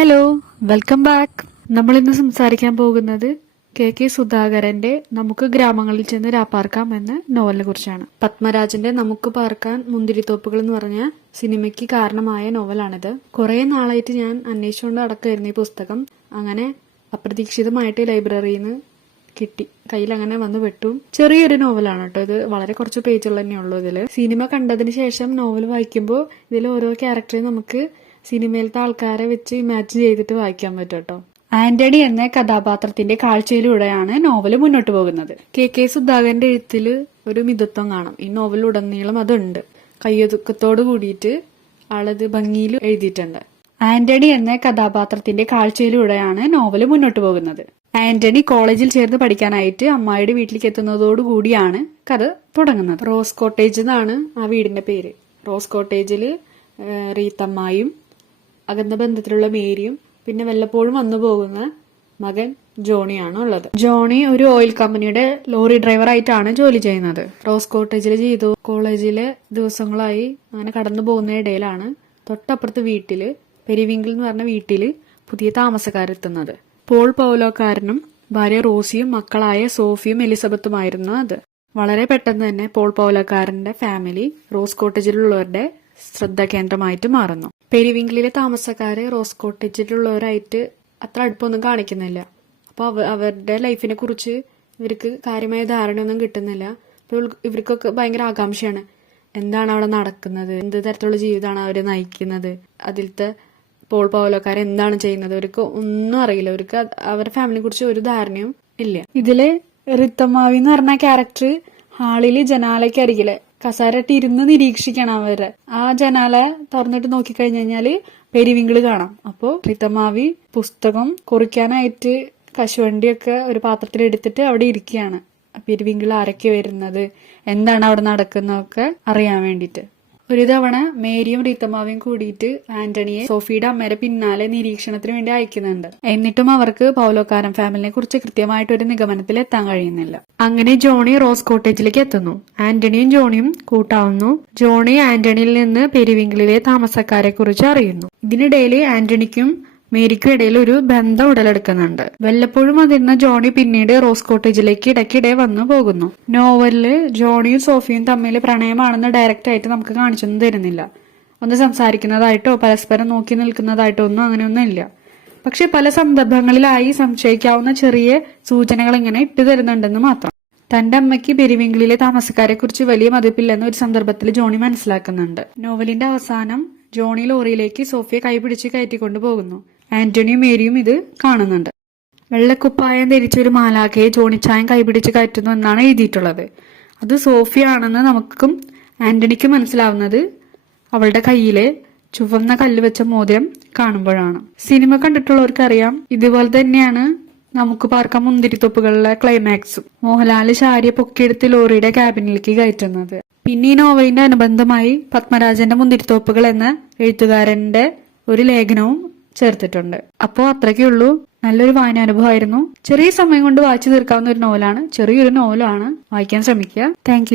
Hello, welcome back. നമ്മൾ ഇന്ന് സംസാരിക്കാൻ പോകുന്നത് കെ സുധാകരന്റെ നമുക്ക് ഗ്രാമങ്ങളിൽ ചെന്ന് രാപ്പാർക്കാം എന്ന നോവലിനെ കുറിച്ചാണ്. പത്മരാജന്റെ നമുക്ക് പാർക്കാൻ മുന്തിരിത്തോപ്പുകൾ എന്ന് പറഞ്ഞ സിനിമയ്ക്ക് കാരണമായ നോവലാണിത്. കുറെ നാളായിട്ട് ഞാൻ അന്വേഷിച്ചുകൊണ്ട് നടക്കായിരുന്നു ഈ പുസ്തകം. അങ്ങനെ അപ്രതീക്ഷിതമായിട്ട് ലൈബ്രറിയിൽ നിന്ന് കിട്ടി, കയ്യിൽ അങ്ങനെ വന്ന് പെട്ടു. ചെറിയൊരു നോവലാണ് കേട്ടോ ഇത്, വളരെ കുറച്ച് പേജുകൾ തന്നെയുള്ളൂ ഇതില്. സിനിമ കണ്ടതിന് ശേഷം നോവൽ വായിക്കുമ്പോൾ ഇതിൽ ഓരോ ക്യാരക്ടറെയും നമുക്ക് സിനിമയിലത്തെ ആൾക്കാരെ വെച്ച് ഇമാജിൻ ചെയ്തിട്ട് വായിക്കാൻ പറ്റും കേട്ടോ. ആന്റണി എന്ന കഥാപാത്രത്തിന്റെ കാഴ്ചയിലൂടെയാണ് നോവൽ മുന്നോട്ട് പോകുന്നത്. കെ സുധാകരന്റെ എഴുത്തില് ഒരു മിതത്വം കാണാം. ഈ നോവലുടനീളം അതുണ്ട്. കയ്യൊതുക്കത്തോട് കൂടിയിട്ട് ആളത് ഭംഗിയിൽ എഴുതിയിട്ടുണ്ട്. ആന്റണി എന്ന കഥാപാത്രത്തിന്റെ കാഴ്ചയിലൂടെയാണ് നോവൽ മുന്നോട്ട് പോകുന്നത്. ആന്റണി കോളേജിൽ ചേർന്ന് പഠിക്കാനായിട്ട് അമ്മായിയുടെ വീട്ടിലേക്ക് എത്തുന്നതോടുകൂടിയാണ് കഥ തുടങ്ങുന്നത്. റോസ് കോട്ടേജ് എന്നാണ് ആ വീടിന്റെ പേര്. റോസ് കോട്ടേജില് റീത്തമ്മായും അകന്ന ബന്ധത്തിലുള്ള മേരിയും പിന്നെ വല്ലപ്പോഴും വന്നു പോകുന്ന മകൻ ജോണിയാണ് ഉള്ളത്. ജോണി ഒരു ഓയിൽ കമ്പനിയുടെ ലോറി ഡ്രൈവർ ആയിട്ടാണ് ജോലി ചെയ്യുന്നത്. റോസ് കോട്ടേജിൽ ചെയ്തു കോളേജിലെ ദിവസങ്ങളായി അങ്ങനെ കടന്നു പോകുന്ന ഇടയിലാണ് തൊട്ടപ്പുറത്ത് വീട്ടില് പെരിവിങ്കിൾ എന്ന് പറഞ്ഞ വീട്ടില് പുതിയ താമസക്കാരെത്തുന്നത്. പോൾ പൗലോക്കാരനും ഭാര്യ റോസിയും മക്കളായ സോഫിയും എലിസബത്തുമായിരുന്നു അത്. വളരെ പെട്ടെന്ന് തന്നെ പോൾ പൗലോക്കാരന്റെ ഫാമിലി റോസ് കോട്ടേജിലുള്ളവരുടെ ശ്രദ്ധാകേന്ദ്രമായിട്ട് മാറുന്നു. പെരിവിങ്കിളിലെ താമസക്കാര് റോസ് കോട്ടേജിലുള്ളവരായിട്ട് അത്ര അടുപ്പമൊന്നും കാണിക്കുന്നില്ല. അപ്പൊ അവരുടെ ലൈഫിനെ കുറിച്ച് ഇവർക്ക് കാര്യമായ ധാരണയൊന്നും കിട്ടുന്നില്ല. അപ്പോൾ ഇവർക്കൊക്കെ ഭയങ്കര ആകാംക്ഷയാണ്, എന്താണ് അവിടെ നടക്കുന്നത്, എന്ത് തരത്തിലുള്ള ജീവിതമാണ് അവര് നയിക്കുന്നത്, അതിലത്തെ പോൾ പൗലോക്കാർ എന്താണ് ചെയ്യുന്നത്, അവർക്ക് ഒന്നും അറിയില്ല. അവർക്ക് അവരുടെ ഫാമിലിയെ കുറിച്ച് ഒരു ധാരണയും ഇല്ല. ഇതില് റിത്തമ്മാവി എന്ന് പറഞ്ഞ ക്യാരക്ടർ ഹാളില് ജനാലയ്ക്കരികില് കസാരട്ട് ഇരുന്ന് നിരീക്ഷിക്കണം അവരെ. ആ ജനാല തുറന്നിട്ട് നോക്കിക്കഴിഞ്ഞു കഴിഞ്ഞാല് പെരിവിങ്കിള് കാണാം. അപ്പോ റിത്തമ്മാവി പുസ്തകം കുറിക്കാനായിട്ട് കശുവണ്ടിയൊക്കെ ഒരു പാത്രത്തിൽ എടുത്തിട്ട് അവിടെ ഇരിക്കുകയാണ്. പെരിവിങ്കിള് ആരൊക്കെ വരുന്നത്, എന്താണ് അവിടെ നടക്കുന്നതൊക്കെ അറിയാൻ വേണ്ടിട്ട്. ഒരു തവണ മേരിയും റീത്തമ്മാവിയും കൂടിയിട്ട് ആന്റണിയെ സോഫിയുടെ അമ്മയുടെ പിന്നാലെ നിരീക്ഷണത്തിന് വേണ്ടി അയക്കുന്നുണ്ട്. എന്നിട്ടും അവർക്ക് പൗലോക്കാരൻ ഫാമിലിനെ കുറിച്ച് കൃത്യമായിട്ട് ഒരു നിഗമനത്തിൽ എത്താൻ കഴിയുന്നില്ല. അങ്ങനെ ജോണി റോസ് കോട്ടേജിലേക്ക് എത്തുന്നു. ആന്റണിയും ജോണിയും കൂട്ടാവുന്നു. ജോണി ആന്റണിയിൽ നിന്ന് പെരിവിങ്കിളിലെ താമസക്കാരെ കുറിച്ച് അറിയുന്നു. ഇതിനിടയിൽ ആന്റണിക്കും മേരിക്കും ഇടയിൽ ഒരു ബന്ധം ഉടലെടുക്കുന്നുണ്ട്. വല്ലപ്പോഴും അതിരുന്ന ജോണി പിന്നീട് റോസ് കോട്ടേജിലേക്ക് ഇടയ്ക്കിടെ വന്നു പോകുന്നു. നോവലില് ജോണിയും സോഫിയും തമ്മിൽ പ്രണയമാണെന്ന് ഡയറക്റ്റ് ആയിട്ട് നമുക്ക് കാണിച്ചൊന്നും തരുന്നില്ല. ഒന്ന് സംസാരിക്കുന്നതായിട്ടോ പരസ്പരം നോക്കി നിൽക്കുന്നതായിട്ടോ ഒന്നും അങ്ങനെയൊന്നും ഇല്ല. പക്ഷെ പല സന്ദർഭങ്ങളിലായി സംശയിക്കാവുന്ന ചെറിയ സൂചനകൾ ഇങ്ങനെ ഇട്ടു തരുന്നുണ്ടെന്ന് മാത്രം. തന്റെ അമ്മയ്ക്ക് പെരിവിങ്കിളിലെ താമസക്കാരെ കുറിച്ച് വലിയ മതിപ്പില്ലെന്ന് ഒരു സന്ദർഭത്തിൽ ജോണി മനസ്സിലാക്കുന്നുണ്ട്. നോവലിന്റെ അവസാനം ജോണി ലോറിയിലേക്ക് സോഫിയെ കൈപിടിച്ച് കയറ്റിക്കൊണ്ടു പോകുന്നു. ആന്റണിയും മേരിയും ഇത് കാണുന്നുണ്ട്. വെള്ളക്കുപ്പായം ധരിച്ച ഒരു മാലാഖയെ ജോണിച്ചായം കൈപിടിച്ച് കയറ്റുന്നു എന്നാണ് എഴുതിയിട്ടുള്ളത്. അത് സോഫിയാണെന്ന് നമുക്കും ആന്റണിക്കും മനസ്സിലാവുന്നത് അവളുടെ കയ്യിലെ ചുവന്ന കല്ല് വെച്ച മോതിരം കാണുമ്പോഴാണ്. സിനിമ കണ്ടിട്ടുള്ളവർക്കറിയാം, ഇതുപോലെ തന്നെയാണ് നമുക്ക് പാർക്കാം മുന്തിരിത്തൊപ്പുകളിലെ ക്ലൈമാക്സും. മോഹൻലാല് ശാരിയെ പൊക്കിയെടുത്ത് ലോറിയുടെ ക്യാബിനിലേക്ക് കയറ്റുന്നത്. പിന്നെ ഈ നോവലിന്റെ അനുബന്ധമായി പത്മരാജന്റെ മുന്തിരിത്തോപ്പുകൾ എന്ന എഴുത്തുകാരന്റെ ഒരു ലേഖനവും ചേർത്തിട്ടുണ്ട്. അപ്പോ അത്രയ്ക്കേ ഉള്ളൂ. നല്ലൊരു വായനാനുഭവമായിരുന്നു. ചെറിയ സമയം കൊണ്ട് വായിച്ചു തീർക്കാവുന്ന ഒരു നോവലാണ്. ചെറിയൊരു നോവലാണ്. വായിക്കാൻ ശ്രമിക്കുക. താങ്ക്